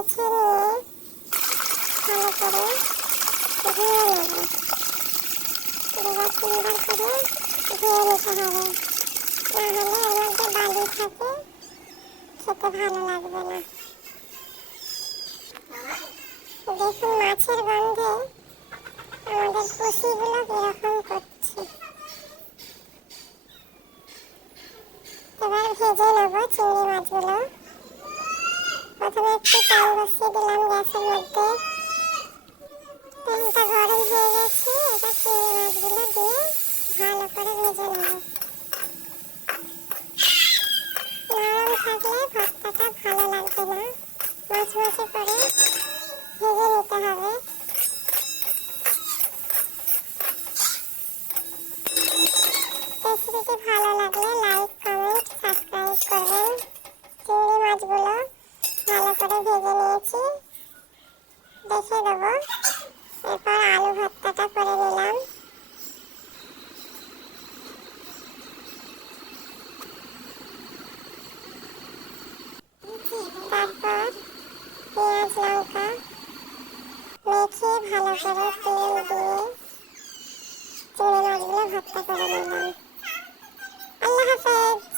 বেছে নিয়ে ভালো করে ধুয়ে নেব। দুবার তিনবার করে ধুয়ে নিতে হবে, নাহলে এর মধ্যে বালি থাকে, খেতে ভালো লাগবে না। দেখুন মাছের গন্ধে আমাদের পুঁশিগুলো কিরকম করছে। এবার ভেজে নেব চিংড়ি মাছগুলো। প্রথমে একটু তেল বসিয়ে দিলাম গ্যাসের মধ্যে। তেলটা গরম হয়ে গেছে, এবার চিংড়ি মাছগুলো দিয়ে ভালো করে ভেজে নেব। নরম থাকলে ভর্তাটা ভালো লাগবে না, মচমচে করে ভেজে নিতে হবে। রেসিপিটি ভালো লাগলে লাইক, কমেন্ট, সাবস্ক্রাইব করবেন। চিংড়ি মাছগুলো ভালো করে ভেজে নিয়েছি, দেখে দেবো। এরপর আলু ভর্তাটা করে নিলাম। তারপর পেঁয়াজ লঙ্কা মেখে ভালো করে তেল দিয়ে চিংড়ি মাছগুলো ভর্তা করে নিলাম। আল্লাহ হাফেজ।